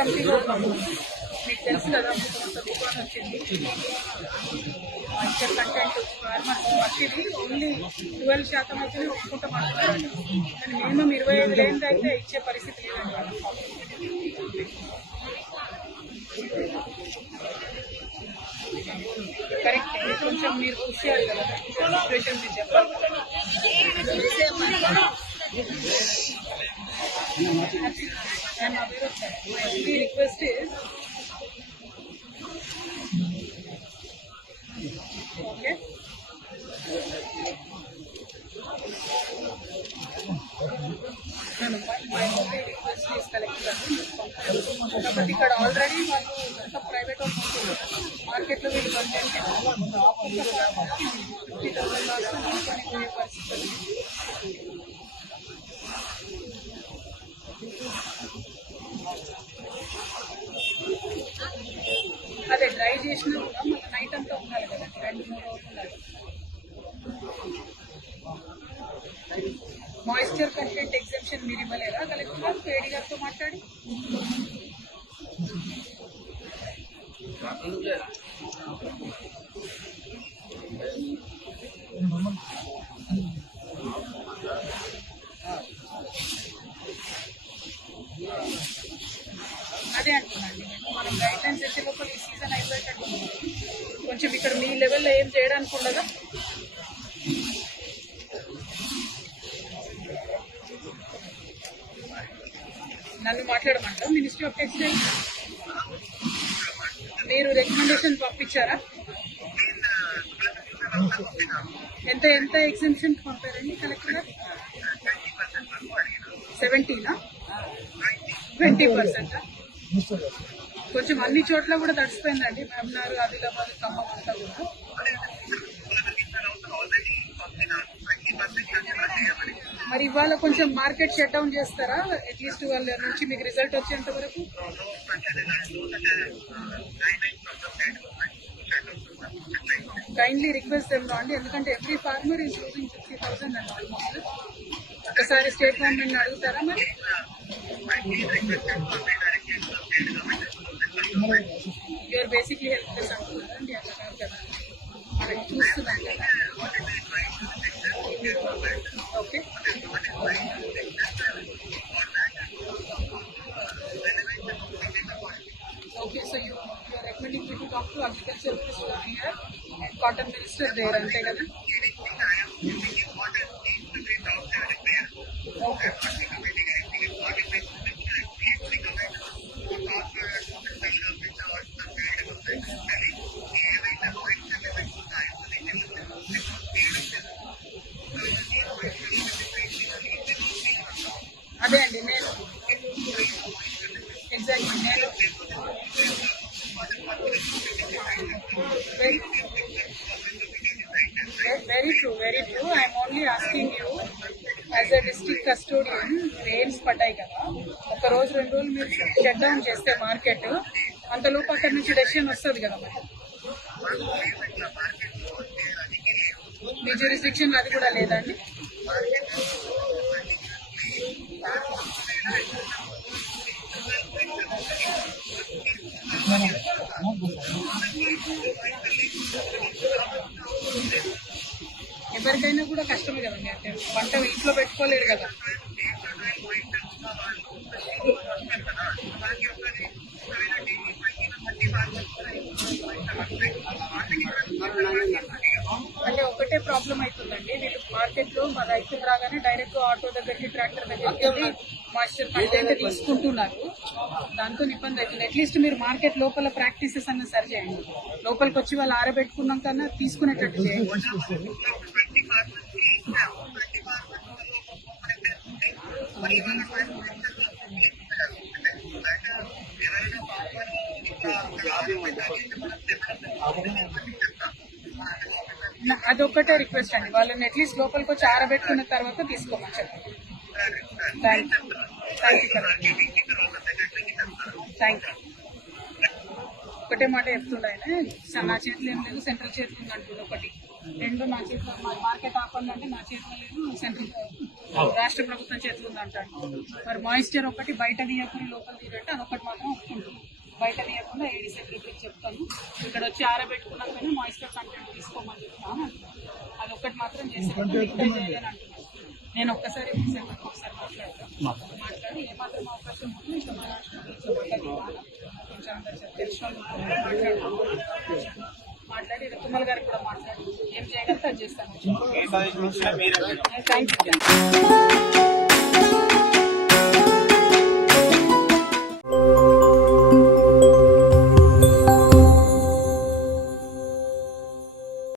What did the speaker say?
కమిటీలో ఉన్నాము. మీకు తెలుసు కదా, తుఫాన్ వచ్చింది. మాయిశ్చర్ కంటెంట్ ఫార్మర్స్ మట్టిది ఓన్లీ 12% అయితే ఒప్పుకుంటామంటున్నారు. కానీ మినిమం 25 లేనిది అయితే ఇచ్చే పరిస్థితి లేదండి. కరెక్ట్, కొంచెం మీరు కృషి చేయాలి కదా, సిచ్యువేషన్ మీరు చెప్పాలి. I'm aware of that. My only request is, okay, my only request is collector. కాబట్టి ఇక్కడ ఆల్రెడీ వాళ్ళు ఎంత ప్రైవేట్ మార్కెట్లో వీళ్ళు కంటెంట్ 50,000 లాగా పోయే పరిస్థితి. అదే డ్రై చేసినా కూడా మన నైట్ అంతా ఉండాలి కదా, 2-3 రోజులు ఉండాలి. మాయిశ్చర్ కంటెంట్ ఎగ్జామ్షన్ మీరు ఇవ్వలేదా కలెక్టర్ గారు ఏడీ గారితో మాట్లాడి? అదే అంటున్నాండి నేను, మనం గైడ్ లైన్స్ వచ్చే లోపల ఈ సీజన్ అయిపోయేటట్టు కొంచెం ఇక్కడ మీ లెవెల్లో ఏం చేయడానికి ఉండదా? నన్ను మాట్లాడమంటారు మినిస్ట్రీ ఆఫ్ టెక్స్టైల్. మీరు రికమెండేషన్ పంపించారా? ఎంత ఎంత ఎగ్జామ్షన్ పంపారండి కలెక్టర్ గారు? 70నా 20%? కొంచెం అన్ని చోట్ల కూడా తడిసిపోయిందండి, మహబూబ్నగర్, ఆదిలాబాద్, ఖమ్మం అంతా కూడా. మరి ఇవాళ కొంచెం మార్కెట్ షట్ డౌన్ చేస్తారా అట్లీస్ట్ వాళ్ళ నుంచి మీకు రిజల్ట్ వచ్చేంత వరకు? కైండ్లీ రిక్వెస్ట్ ఏమో అండి, ఎందుకంటే ఎవ్రీ ఫార్మర్ ఈజ్ లూజింగ్ 60,000 అండి ఆల్మోస్ట్. ఒకసారి స్టేట్ గవర్నమెంట్ అడుగుతారా మరి? యూఆర్ బేసిక్లీ హెల్ప్ చేసి అంటున్నారండి, అట్లా కాదు కదా, మనకి చూస్తున్నాం కదా. Okay, okay. So you are recommending me to talk to agriculture minister here and cotton minister there, అంతే కదా? ఓకే, అదే అండి నేను ఎగ్జాక్ట్లీ నేను very true, very true. I'm only asking you as a district custodian, rains పడ్డాయి కదా, ఒక రోజు 2 రోజులు మీరు షట్ డౌన్ చేస్తే మార్కెట్, అంతలోపు అక్కడి నుంచి డెసిషన్ వస్తుంది కదా మరి. మీ జ్యూరిస్డిక్షన్ అది కూడా లేదండి? ఎవరికైనా కూడా కష్టమే కదండి, అంటే పంట ఇంట్లో పెట్టుకోలేరు కదా. అంటే ఒకటే ప్రాబ్లం అవుతుందండి, వీళ్ళు మార్కెట్లో మా రైతులు రాగానే డైరెక్ట్ ఆటో దగ్గరికి, ట్రాక్టర్ దగ్గరికి వెళ్ళి మాయిశ్చర్ కంటెంట్ తీసుకుంటున్నారు. దాంతో ఇబ్బంది అవుతుంది. అట్లీస్ట్ మీరు మార్కెట్ లోపల ప్రాక్టీసెస్ అన్న సరి చేయండి, లోపలికి వచ్చి వాళ్ళు ఆరబెట్టుకున్నాం కన్నా తీసుకునేటట్టు చేయండి. అదొక్కటే రిక్వెస్ట్ అండి, వాళ్ళని అట్లీస్ట్ లోపలికి వచ్చి ఆరబెట్టుకున్న తర్వాత తీసుకోమని చెప్పండి. Thank you thank you. ఒకటే మాట చెప్తుండే ఆయన, నా చేతిలో ఏం లేదు, సెంట్రల్ చేతిలో ఉంది అంటుంది ఒకటి. 2 నా చేతిలో, మార్కెట్ ఆపండి అంటే నా చేతిలో లేదు, సెంట్రల్ రాష్ట్ర ప్రభుత్వం చేతులు ఉందంటాడు. మరి మాయిశ్చర్ ఒకటి బయట తీయకుండా లోపల తీయంటే అదొకటి మాత్రం ఒప్పుకుంటుంది. బయట తీయకుండా ఏడీ సెక్రటరీకి చెప్తాను, ఇక్కడ వచ్చి ఆరబెట్టుకున్నాకనే మాయిశ్చర్ కంటెంట్ తీసుకోమని చెప్తాను అంటున్నాను. అదొకటి మాత్రం చేసేటప్పుడు మిగతా చేయలేని అంటున్నాను. నేను ఒక్కసారి ఒకసారి మాట్లాడి ఏమాత్రం అవకాశం ఉంటే ఇంకా మా రాష్ట్రంలో కొంచెం అందరు తెలిసిన మాట్లాడి రుక్కుమల్ గారికి కూడా మాట్లాడి ఏం చేయగలిగితే అది చేస్తాను. Thank you.